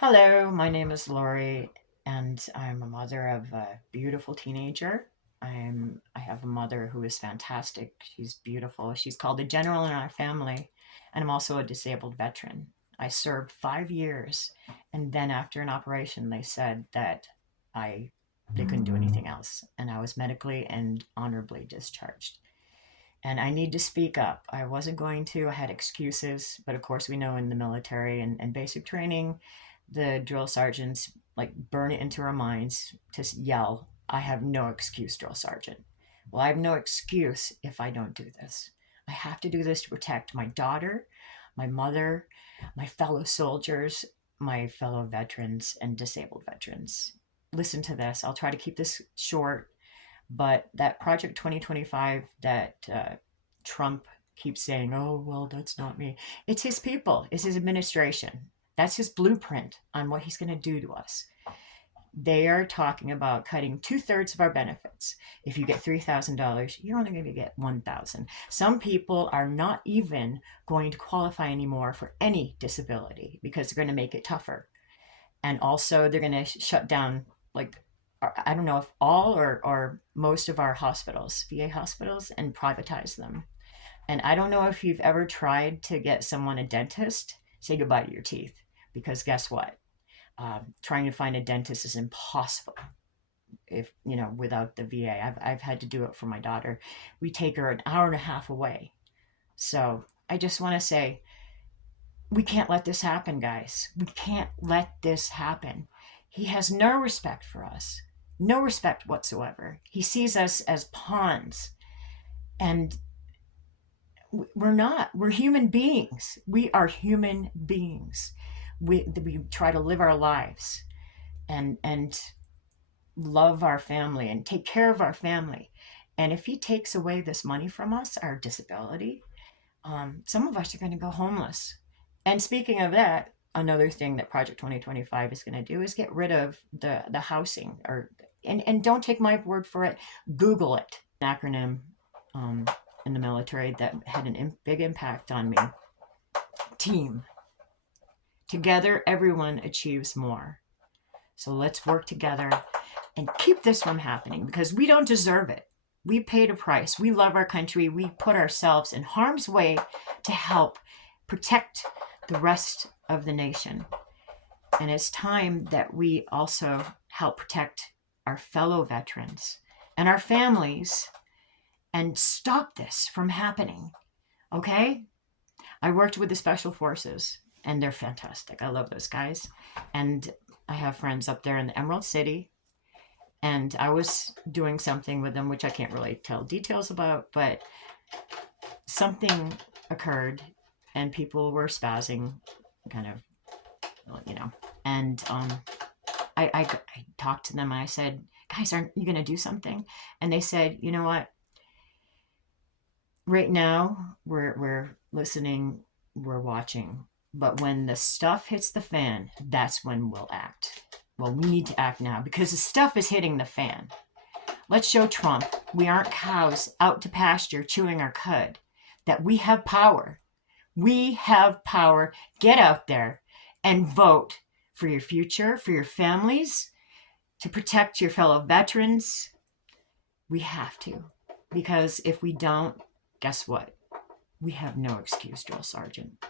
Hello, my name is Lori, and I'm a mother of a beautiful teenager. I have a mother who is fantastic. She's beautiful. She's called the general in our family, and I'm also a disabled veteran. I served 5 years, and then after an operation, they said that I they couldn't do anything else, and I was medically and honorably discharged. And I need to speak up. I wasn't going to. I had excuses, but of course, we know in the military and basic training, the drill sergeants like burn it into our minds to yell, I have no excuse, drill sergeant. Well, I have no excuse if I don't do this. I have to do this to protect my daughter, my mother, my fellow soldiers, my fellow veterans, and disabled veterans. Listen to this. I'll try to keep this short, but that Project 2025 that Trump keeps saying, oh, well, that's not me. It's his people, it's his administration. That's his blueprint on what he's going to do to us. They are talking about cutting 2/3 of our benefits. If you get $3,000, you're only going to get 1,000. Some people are not even going to qualify anymore for any disability because they're going to make it tougher. And also, they're going to shut down, like, I don't know if all or most of our hospitals, VA hospitals, and privatize them. And I don't know if you've ever tried to get someone a dentist, say goodbye to your teeth, because guess what? Trying to find a dentist is impossible if without the VA. I've had to do it for my daughter. We take her an hour and a half away. So I just want to say we can't let this happen, guys. We can't let this happen. He has no respect for us, no respect whatsoever. He sees us as pawns, and we're not. We're human beings. We are human beings. We try to live our lives and love our family and take care of our family. And if he takes away this money from us, our disability, some of us are going to go homeless. And speaking of that, another thing that Project 2025 is going to do is get rid of the housing, or and don't take my word for it. Google it. An acronym in the military that had a big impact on me. Team. Together, everyone achieves more. So let's work together and keep this from happening, because we don't deserve it. We paid a price. We love our country. We put ourselves in harm's way to help protect the rest of the nation. And it's time that we also help protect our fellow veterans and our families and stop this from happening. Okay? I worked with the Special Forces, and they're fantastic. I love those guys. And I have friends up there in the Emerald City, and I was doing something with them, which I can't really tell details about, but something occurred, and people were spazzing, kind of, and I talked to them, and I said, guys, aren't you going to do something? And they said, you know what? Right now, we're listening, we're watching, but when the stuff hits the fan, that's when we'll act. Well, we need to act now because the stuff is hitting the fan. Let's show Trump we aren't cows out to pasture chewing our cud, that we have power. We have power. Get out there and vote for your future, for your families, to protect your fellow veterans. We have to, because if we don't, guess what? We have no excuse, drill sergeant.